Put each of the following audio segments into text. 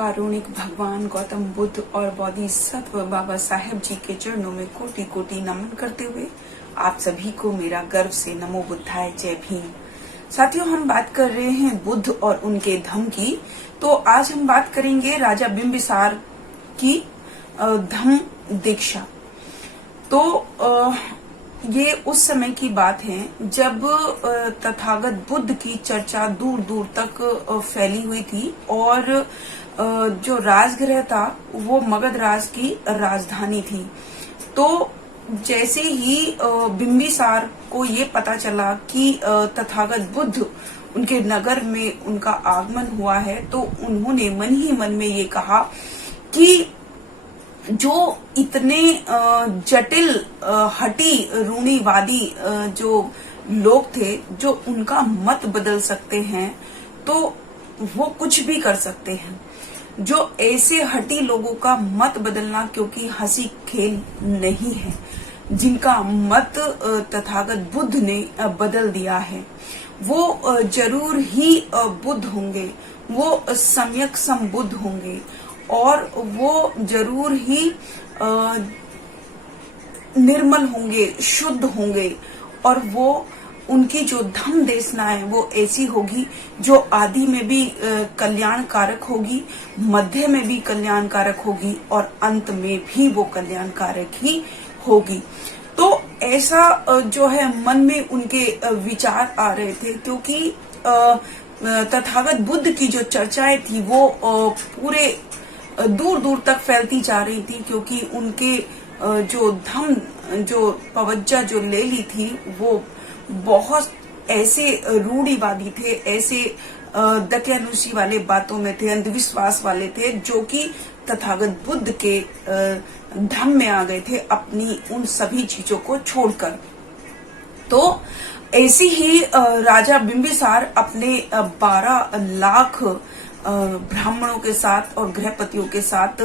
कारुणिक भगवान गौतम बुद्ध और बोधिसत्व बाबा साहेब जी के चरणों में कोटि कोटि नमन करते हुए आप सभी को मेरा गर्व से नमो बुद्धाय जय भीम। साथियों, हम बात कर रहे हैं बुद्ध और उनके धम्म की। तो आज हम बात करेंगे राजा बिंबिसार की धम्म दीक्षा। तो ये उस समय की बात है जब तथागत बुद्ध की चर्चा दूर दूर तक फैली हुई थी और जो राजगृह था वो मगध राज की राजधानी थी। तो जैसे ही बिंबिसार को ये पता चला कि तथागत बुद्ध उनके नगर में उनका आगमन हुआ है, तो उन्होंने मन ही मन में ये कहा कि जो इतने जटिल हठी रूढ़िवादी जो लोग थे जो उनका मत बदल सकते हैं, तो वो कुछ भी कर सकते हैं। जो ऐसे हठी लोगों का मत बदलना क्योंकि हंसी खेल नहीं है, जिनका मत तथागत बुद्ध ने बदल दिया है, वो जरूर ही बुद्ध होंगे, वो सम्यक संबुद्ध होंगे और वो जरूर ही निर्मल होंगे, शुद्ध होंगे और वो उनकी जो धम्म देशना है वो ऐसी होगी जो आदि में भी कल्याणकारक होगी, मध्य में भी कल्याणकारक होगी और अंत में भी वो कल्याणकारक ही होगी। तो ऐसा जो है मन में उनके विचार आ रहे थे, क्योंकि तथागत बुद्ध की जो चर्चाएं थी वो पूरे दूर दूर तक फैलती जा रही थी, क्योंकि उनके जो धम्म जो पवज्जा जो ले ली थी वो बहुत ऐसे रूढ़िवादी थे, ऐसे दकियानुसी वाले बातों में थे, अंधविश्वास वाले थे, जो कि तथागत बुद्ध के धम्म में आ गए थे अपनी उन सभी चीजों को छोड़कर। तो ऐसी ही राजा बिंबिसार अपने 12 लाख ब्राह्मणों के साथ और गृहपतियों के साथ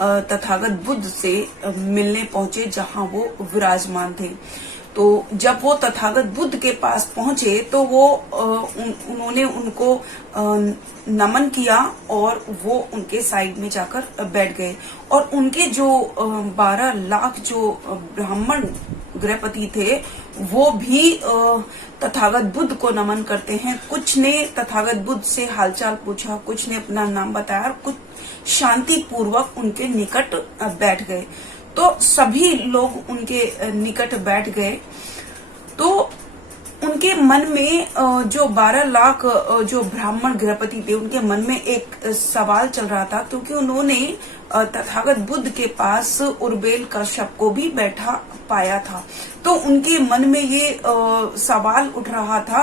तथागत बुद्ध से मिलने पहुंचे जहां वो विराजमान थे। तो जब वो तथागत बुद्ध के पास पहुंचे तो वो उन्होंने उनको नमन किया और वो उनके साइड में जाकर बैठ गए। और उनके जो 12 लाख जो ब्राह्मण गृहपति थे वो भी तथागत बुद्ध को नमन करते हैं। कुछ ने तथागत बुद्ध से हालचाल पूछा, कुछ ने अपना नाम बताया और कुछ शांति पूर्वक उनके निकट बैठ गए। तो सभी लोग उनके निकट बैठ गए। तो उनके मन में जो 12 लाख जो ब्राह्मण गृहपति थे उनके मन में एक सवाल चल रहा था, क्योंकि उन्होंने तथागत बुद्ध के पास उर्बेल कश्यप को भी बैठा पाया था। तो उनके मन में ये सवाल उठ रहा था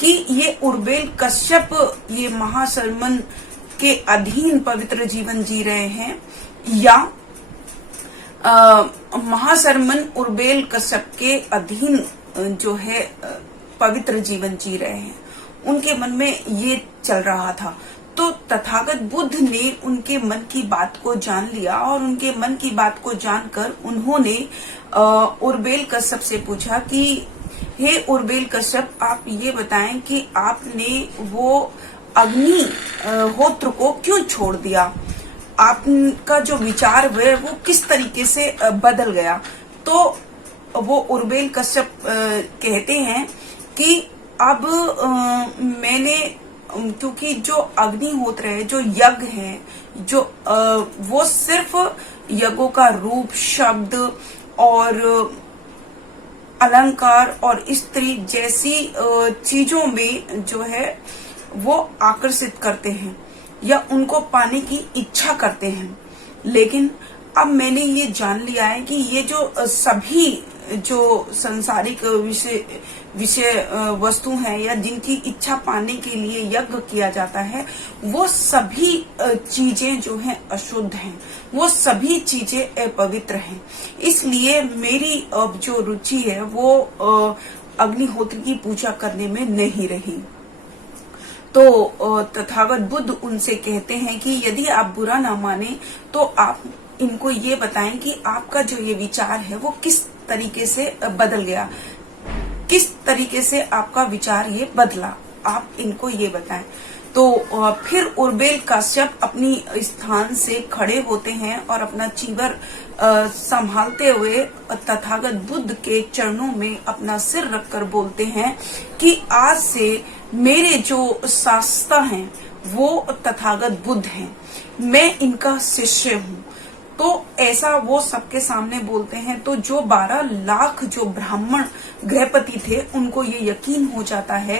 कि ये उर्बेल कश्यप ये महाशर्मन के अधीन पवित्र जीवन जी रहे हैं या महाशर्मन उर्बेल कश्यप के अधीन जो है पवित्र जीवन जी रहे हैं। उनके मन में ये चल रहा था। तो तथागत बुद्ध ने उनके मन की बात को जान लिया और उनके मन की बात को जानकर उन्होंने उर्बेल कश्यप से पूछा कि हे उर्बेल कश्यप, आप ये बताएं कि आपने वो अग्निहोत्र को क्यों छोड़ दिया, आपका जो विचार है वो किस तरीके से बदल गया। तो वो उर्बेल कश्यप कहते हैं कि अब मैंने, क्योंकि जो अग्निहोत्र है, जो यज्ञ है, जो वो सिर्फ यज्ञों का रूप, शब्द और अलंकार और स्त्री जैसी चीजों में जो है वो आकर्षित करते हैं या उनको पाने की इच्छा करते हैं। लेकिन अब मैंने ये जान लिया है कि ये जो सभी जो सांसारिक विषय वस्तु हैं या जिनकी इच्छा पाने के लिए यज्ञ किया जाता है, वो सभी चीजें जो हैं अशुद्ध हैं, वो सभी चीजें अपवित्र हैं। इसलिए मेरी अब जो रुचि है वो अग्निहोत्र की पूजा करने में नहीं रही। तो तथागत बुद्ध उनसे कहते हैं कि यदि आप बुरा ना माने तो आप इनको ये बताएं कि आपका जो ये विचार है वो किस तरीके से बदल गया, किस तरीके से आपका विचार ये बदला, आप इनको ये बताएं। तो फिर उर्बेल कश्यप अपनी स्थान से खड़े होते हैं और अपना चीवर संभालते हुए तथागत बुद्ध के चरणों में अपना सिर रखकर बोलते हैं कि आज से मेरे जो शास्ता हैं वो तथागत बुद्ध हैं, मैं इनका शिष्य हूँ। तो ऐसा वो सबके सामने बोलते हैं। तो जो 12 लाख जो ब्राह्मण गृहपति थे उनको ये यकीन हो जाता है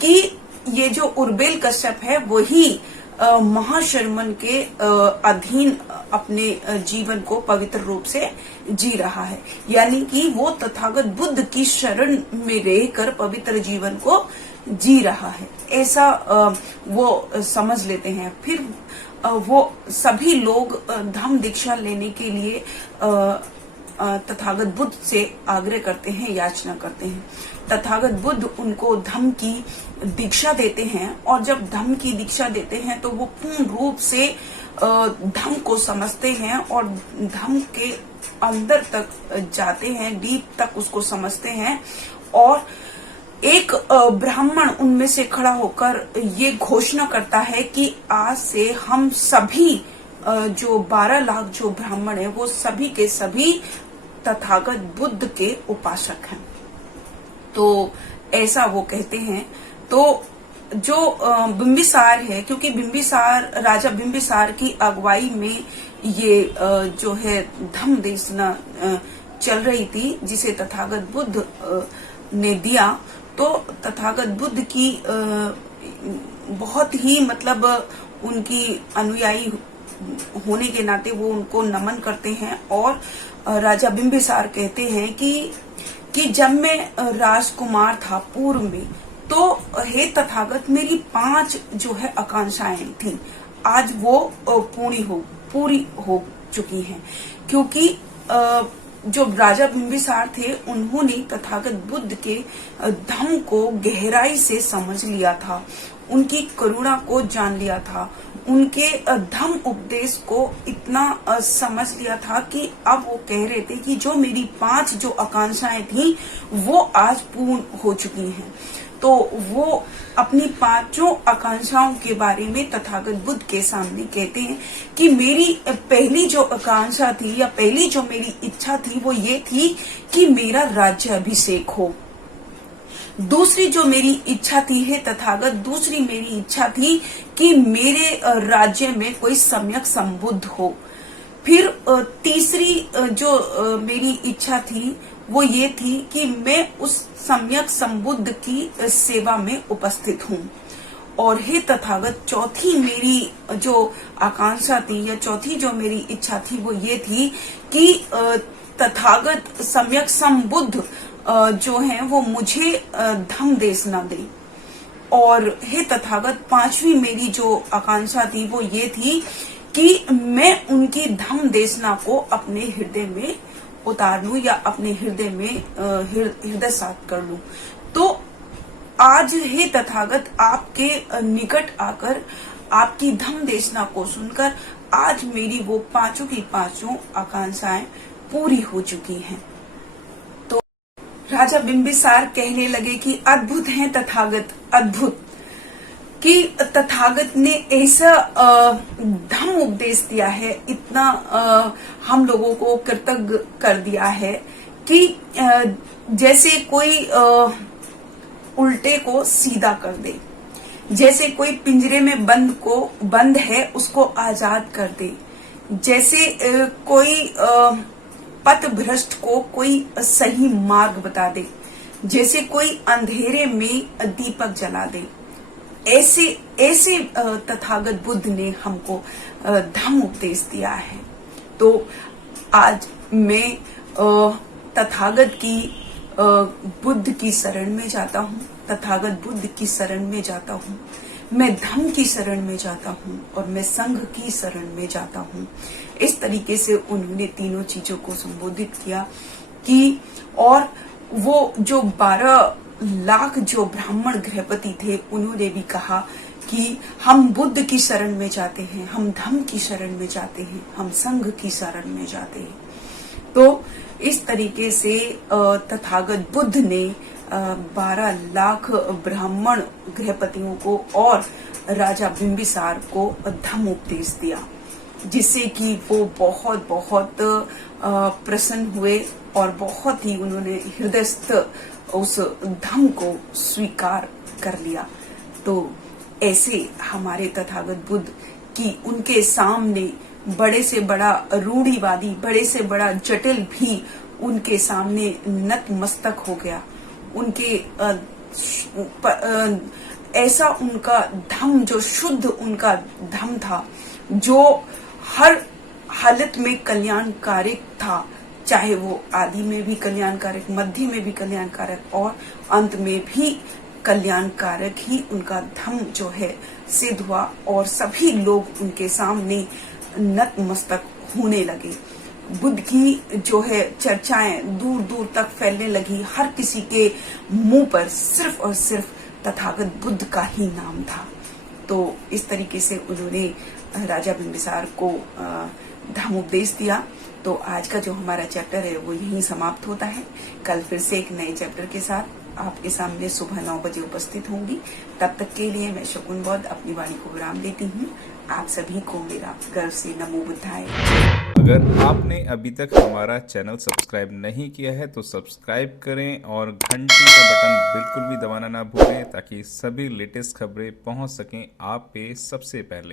कि ये जो उर्बेल कश्यप है वही महाशर्मन के अधीन अपने जीवन को पवित्र रूप से जी रहा है, यानी कि वो तथागत बुद्ध की शरण में रहकर पवित्र जीवन को जी रहा है, ऐसा वो समझ लेते हैं। फिर वो सभी लोग धम्म दीक्षा लेने के लिए तथागत बुद्ध से आग्रह करते हैं, याचना करते हैं। तथागत बुद्ध उनको धम्म की दीक्षा देते हैं और जब धम्म की दीक्षा देते हैं तो वो पूर्ण रूप से धम्म को समझते हैं और धम्म के अंदर तक जाते हैं, डीप तक उसको समझते हैं। और एक ब्राह्मण उनमें से खड़ा होकर ये घोषणा करता है कि आज से हम सभी जो 12 लाख जो ब्राह्मण है वो सभी के सभी तथागत बुद्ध के उपासक हैं। तो ऐसा वो कहते हैं। तो जो बिंबिसार है, क्योंकि बिंबिसार राजा बिंबिसार की अगुवाई में ये जो है धम्म देशना चल रही थी जिसे तथागत बुद्ध ने दिया। तो तथागत बुद्ध की बहुत ही मतलब उनकी अनुयायी होने के नाते वो उनको नमन करते हैं। और राजा बिंबिसार कहते हैं कि जब मैं राजकुमार था पूर्व में, तो हे तथागत मेरी 5 जो है आकांक्षाएं थी, आज वो पूरी हो चुकी हैं। क्योंकि जो राजा बिंबिसार थे उन्होंने तथागत बुद्ध के धम्म को गहराई से समझ लिया था, उनकी करुणा को जान लिया था, उनके धम्म उपदेश को इतना समझ लिया था कि अब वो कह रहे थे कि जो मेरी 5 जो आकांक्षाएं थी वो आज पूर्ण हो चुकी हैं। तो वो अपनी 5 आकांक्षाओं के बारे में तथागत बुद्ध के सामने कहते हैं कि मेरी पहली जो आकांक्षा थी या पहली जो मेरी इच्छा थी वो ये थी कि मेरा राज्य अभिषेक हो। दूसरी जो मेरी इच्छा थी है तथागत, दूसरी मेरी इच्छा थी कि मेरे राज्य में कोई सम्यक संबुद्ध हो। फिर तीसरी जो मेरी इच्छा थी वो ये थी कि मैं उस सम्यक संबुद्ध की सेवा में उपस्थित हूँ। और हे तथागत, चौथी मेरी जो आकांक्षा थी या चौथी जो मेरी इच्छा थी वो ये थी कि तथागत सम्यक संबुद्ध जो है वो मुझे धम्म देशना दे। और हे तथागत, 5वीं मेरी जो आकांक्षा थी वो ये थी कि मैं उनकी धम्म देशना को अपने हृदय में उतार लूं या अपने हृदय में हृदय साथ कर लूं। तो आज हे तथागत, आपके निकट आकर आपकी धम्म देशना को सुनकर आज मेरी वो 5 की 5 आकांक्षाएं पूरी हो चुकी हैं। तो राजा बिंबिसार कहने लगे कि अद्भुत है तथागत, अद्भुत कि तथागत ने ऐसा धम्म उपदेश दिया है, इतना हम लोगों को कृतज्ञ कर दिया है कि जैसे कोई उल्टे को सीधा कर दे, जैसे कोई पिंजरे में बंद है उसको आजाद कर दे, जैसे कोई पथ भ्रष्ट को कोई सही मार्ग बता दे, जैसे कोई अंधेरे में दीपक जला दे। ऐसे तथागत बुद्ध ने हमको धम्म उपदेश दिया है। तो आज मैं तथागत की बुद्ध की शरण में जाता हूँ, तथागत बुद्ध की शरण में जाता हूँ, मैं धम्म की शरण में जाता हूँ और मैं संघ की शरण में जाता हूँ। इस तरीके से उन्होंने तीनों चीजों को संबोधित किया कि और वो जो 12 लाख जो ब्राह्मण गृहपति थे उन्होंने भी कहा कि हम बुद्ध की शरण में जाते हैं, हम धम्म की शरण में जाते हैं, हम संघ की शरण में जाते हैं। तो इस तरीके से तथागत बुद्ध ने 12 लाख ब्राह्मण गृहपतियों को और राजा बिंबिसार को धम्म उपदेश दिया, जिससे कि वो बहुत बहुत प्रसन्न हुए और बहुत ही उन्होंने हृदयस्थ उस धम्म को स्वीकार कर लिया। तो ऐसे हमारे तथागत बुद्ध की उनके सामने बड़े से बड़ा रूढ़िवादी, बड़े से बड़ा जटिल भी उनके सामने नतमस्तक हो गया। उनके ऐसा उनका धम्म, जो शुद्ध उनका धम्म था, जो हर हालत में कल्याणकारक था, चाहे वो आदि में भी कल्याणकारक, मध्य में भी कल्याणकारक और अंत में भी कल्याणकारक ही उनका धम्म जो है सिद्ध हुआ। और सभी लोग उनके सामने नतमस्तक होने लगे। बुद्ध की जो है चर्चाएं दूर दूर तक फैलने लगी। हर किसी के मुंह पर सिर्फ और सिर्फ तथागत बुद्ध का ही नाम था। तो इस तरीके से उन्होंने राजा बिंबिसार को धम्म उपदेश दिया। तो आज का जो हमारा चैप्टर है वो यहीं समाप्त होता है। कल फिर से एक नए चैप्टर के साथ आपके सामने सुबह 9 बजे उपस्थित होंगी। तब तक के लिए मैं शकुन बौद्ध अपनी वाणी को विराम देती हूँ। आप सभी को मेरा गर्व से नमो बुद्धाय। अगर आपने अभी तक हमारा चैनल सब्सक्राइब नहीं किया है तो सब्सक्राइब करें और घंटी का बटन बिल्कुल भी दबाना ना भूलें, ताकि सभी लेटेस्ट खबरें पहुंच सकें आप पे सबसे पहले।